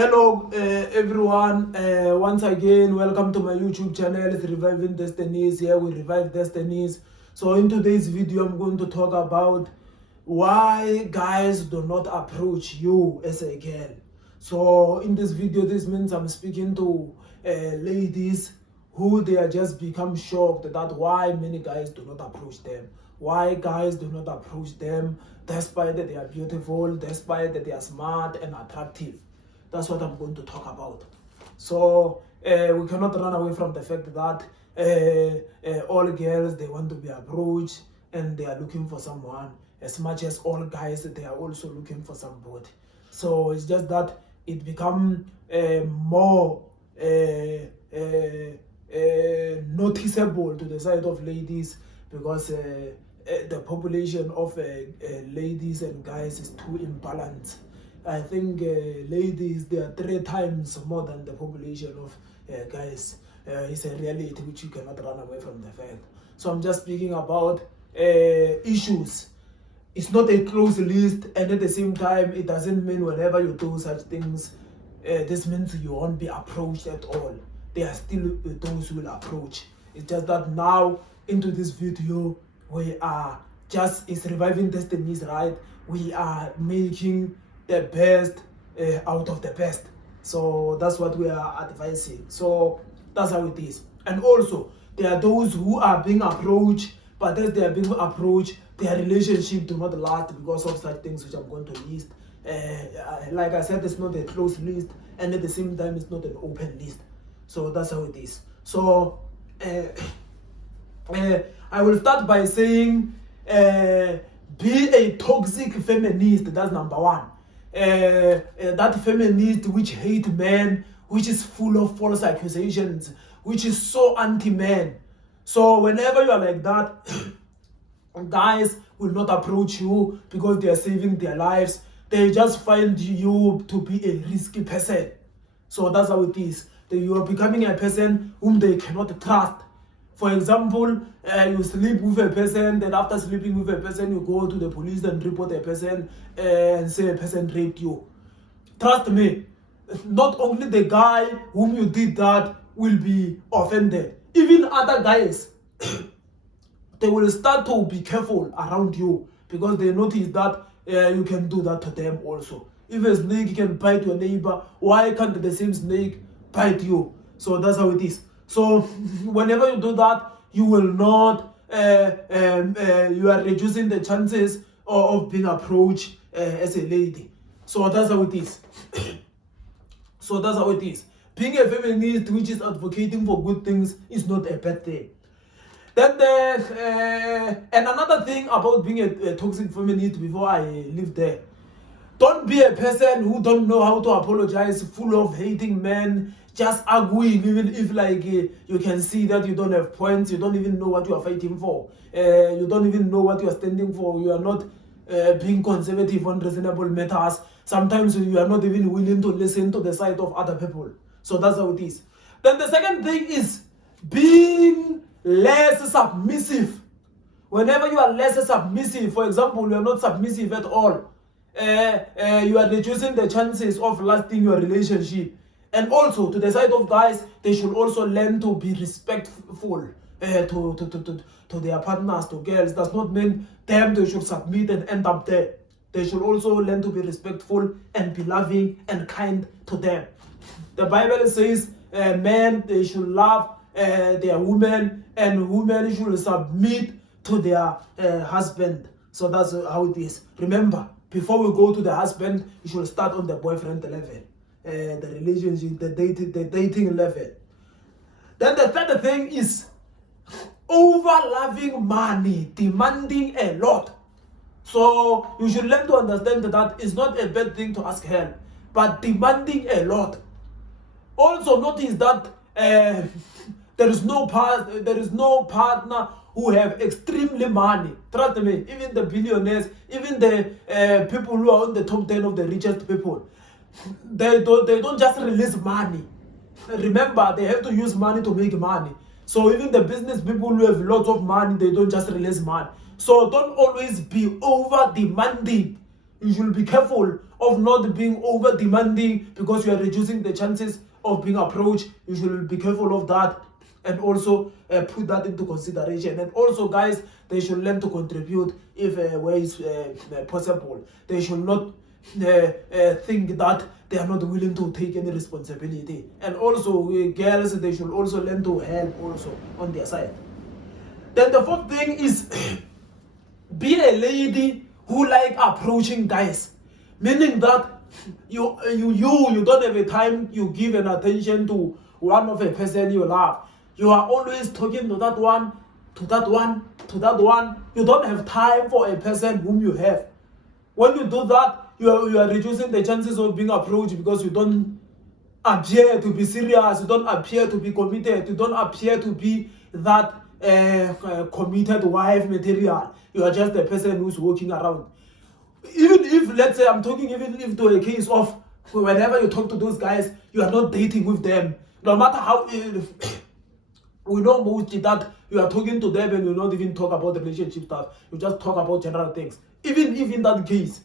Hello, everyone. Once again, welcome to my YouTube channel. It's Reviving Destinies. Here we revive destinies. So, in today's video, I'm going to talk about why guys do not approach you as a girl. So, in this video, this means I'm speaking to ladies who they are just become shocked that why many guys do not approach them. Why guys do not approach them despite that they are beautiful, despite that they are smart and attractive. That's what I'm going to talk about. So we cannot run away from the fact that all girls, they want to be approached and they are looking for someone, as much as all guys, they are also looking for somebody. So it's just that it become more noticeable to the side of ladies because the population of ladies and guys is too imbalanced. I think ladies, they are 3 times more than the population of guys. It's a reality which you cannot run away from the fact. So I'm just speaking about issues. It's not a closed list, and at the same time, it doesn't mean whenever you do such things, this means you won't be approached at all. There are still those who will approach. It's just that now, into this video, we are just, it's Reviving Destinies, right? We are making the best out of the best. So that's what we are advising. So that's how it is. And also, there are those who are being approached, but as they are being approached, their relationship do not last because of such things which I'm going to list. Like I said, it's not a closed list, and at the same time, it's not an open list. So that's how it is. So I will start by saying, be a toxic feminist. That's number one. That feminist which hate men, which is full of false accusations, which is so anti-man. So whenever you are like that, guys will not approach you because they are saving their lives. They just find you to be a risky person. So that's how it is. You are becoming a person whom they cannot trust. For example, you sleep with a person, then after sleeping with a person, you go to the police and report a person and say a person raped you. Trust me, not only the guy whom you did that will be offended, even other guys, they will start to be careful around you because they notice that you can do that to them also. If a snake can bite your neighbor, why can't the same snake bite you? So that's how it is. So whenever you do that, you will not, you are reducing the chances of being approached as a lady. So that's how it is. So that's how it is. Being a feminist which is advocating for good things is not a bad thing. Then and another thing about being a toxic feminist, before I leave there, don't be a person who don't know how to apologize, full of hating men, just arguing, even if like you can see that you don't have points, you don't even know what you are fighting for, you don't even know what you are standing for, you are not being conservative on reasonable matters. Sometimes you are not even willing to listen to the side of other people. So that's how it is. Then the second thing is being less submissive. Whenever you are less submissive, for example, you are not submissive at all, you are reducing the chances of lasting your relationship. And also, to the side of guys, they should also learn to be respectful to their partners, to girls. Does not mean them they should submit and end up there. They should also learn to be respectful and be loving and kind to them. The Bible says men, they should love their women, and women should submit to their husband. So that's how it is. Remember, before we go to the husband, you should start on the boyfriend level, the relationship, the dating level. Then the third thing is over loving money, demanding a lot. So you should learn to understand that it's not a bad thing to ask help, but demanding a lot. Also notice that there is no partner who have extremely money. Trust me, even the billionaires, even the people who are on the top 10 of the richest people, they don't just release money. Remember, they have to use money to make money. So even the business people who have lots of money, they don't just release money. So don't always be over demanding. You should be careful of not being over demanding, because you are reducing the chances of being approached. You should be careful of that, and also put that into consideration. And also, guys, they should learn to contribute if where is possible. They should not think that they are not willing to take any responsibility. And also, girls, they should also learn to help also on their side. Then the fourth thing is be a lady who like approaching guys, meaning that you don't have a time you give an attention to one of a person you love. You are always talking to that one, to that one, to that one. You don't have time for a person whom you have. When you do that, you are reducing the chances of being approached, because you don't appear to be serious, you don't appear to be committed, you don't appear to be that committed wife material. You are just a person who's walking around. Even if, let's say, I'm talking even if to a case of whenever you talk to those guys, you are not dating with them. No matter how, we know mostly that you are talking to them and you not even talk about the relationship stuff. You just talk about general things. Even if in that case,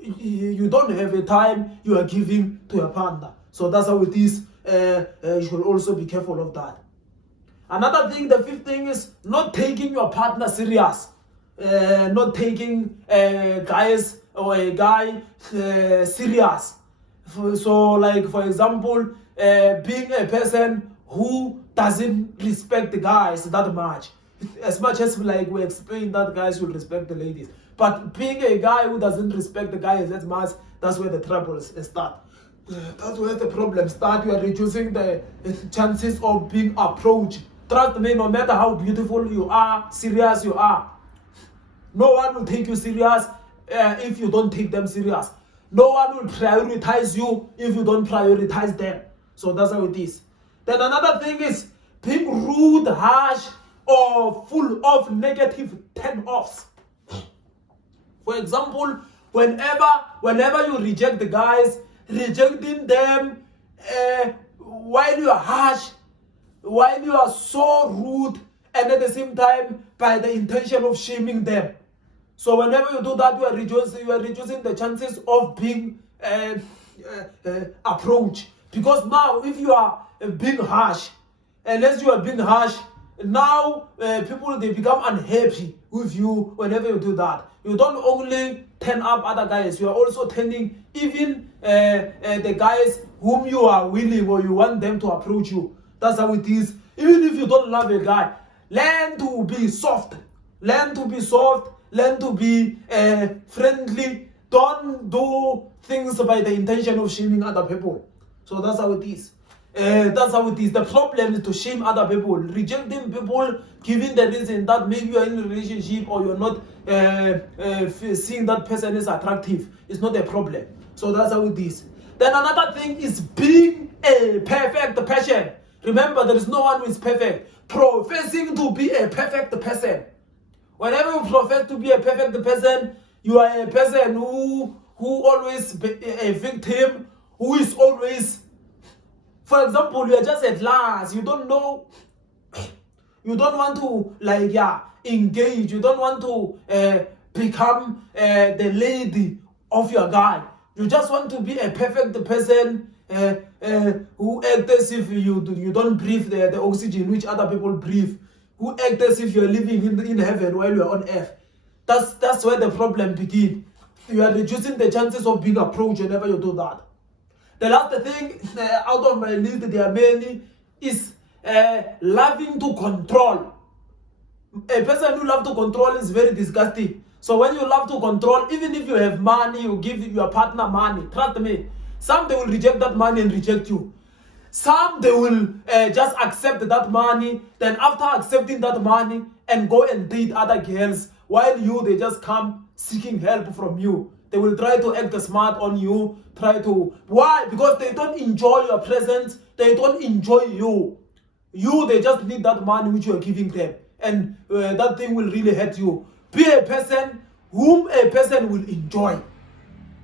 you don't have a time you are giving to your partner. So that's how it is. You should also be careful of that. Another thing, the fifth thing, is not taking your partner serious. Not taking guys or a guy serious. So, like, for example, being a person who doesn't respect the guys that much. As much as, like, we explain that guys will respect the ladies. But being a guy who doesn't respect the guys that much, that's where the troubles start. That's where the problems start. You are reducing the chances of being approached. Trust me, no matter how beautiful you are, serious you are, no one will take you serious if you don't take them serious. No one will prioritize you if you don't prioritize them. So that's how it is. Then another thing is being rude, harsh, or full of negative turn-offs. For example, whenever you reject the guys, rejecting them while you are harsh, while you are so rude, and at the same time by the intention of shaming them. So whenever you do that, you are reducing the chances of being approached. Because now, if you are being harsh, unless you are being harsh, now people, they become unhappy with you whenever you do that. You don't only turn up other guys, you are also turning even the guys whom you are willing or you want them to approach you. That's how it is. Even if you don't love a guy, learn to be soft. Learn to be soft. Learn to be friendly. Don't do things by the intention of shaming other people. So that's how it is. That's how it is. The problem is to shame other people. Rejecting people, giving the reason that maybe you are in a relationship or you're not seeing that person is attractive. It's not a problem. So that's how it is. Then another thing is being a perfect person. Remember, there is no one who is perfect. Professing to be a perfect person. Whenever you profess to be a perfect person, you are a person who always be a victim, who is always, for example, you are just at last, you don't know, you don't want to, like, engage, you don't want to become the lady of your guy. You just want to be a perfect person who act as if you don't breathe the oxygen which other people breathe, who act as if you're living in heaven while you're on earth. That's where the problem begins. You are reducing the chances of being approached whenever you do that. The last thing out of my list, there are many, is loving to control. A person who loves to control is very disgusting. So when you love to control, even if you have money, you give your partner money. Trust me, some they will reject that money and reject you. Some they will just accept that money, then after accepting that money and go and date other girls, while they just come seeking help from you. They will try to act smart on you, why? Because they don't enjoy your presence, they don't enjoy you. They just need that money which you are giving them, and that thing will really hurt you. Be a person whom a person will enjoy.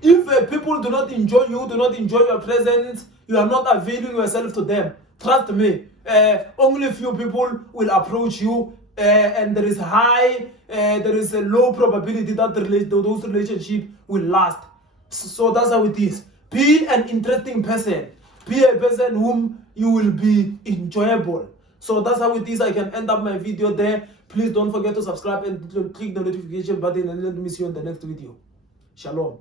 If people do not enjoy you, do not enjoy your presence, you are not availing yourself to them. Trust me, only few people will approach you, and there is a low probability that those relationships will last. So that's how it is. Be an interesting person. Be a person whom you will be enjoyable. So that's how it is. I can end up my video there. Please don't forget to subscribe and click the notification button, and let me see you on the next video. Shalom.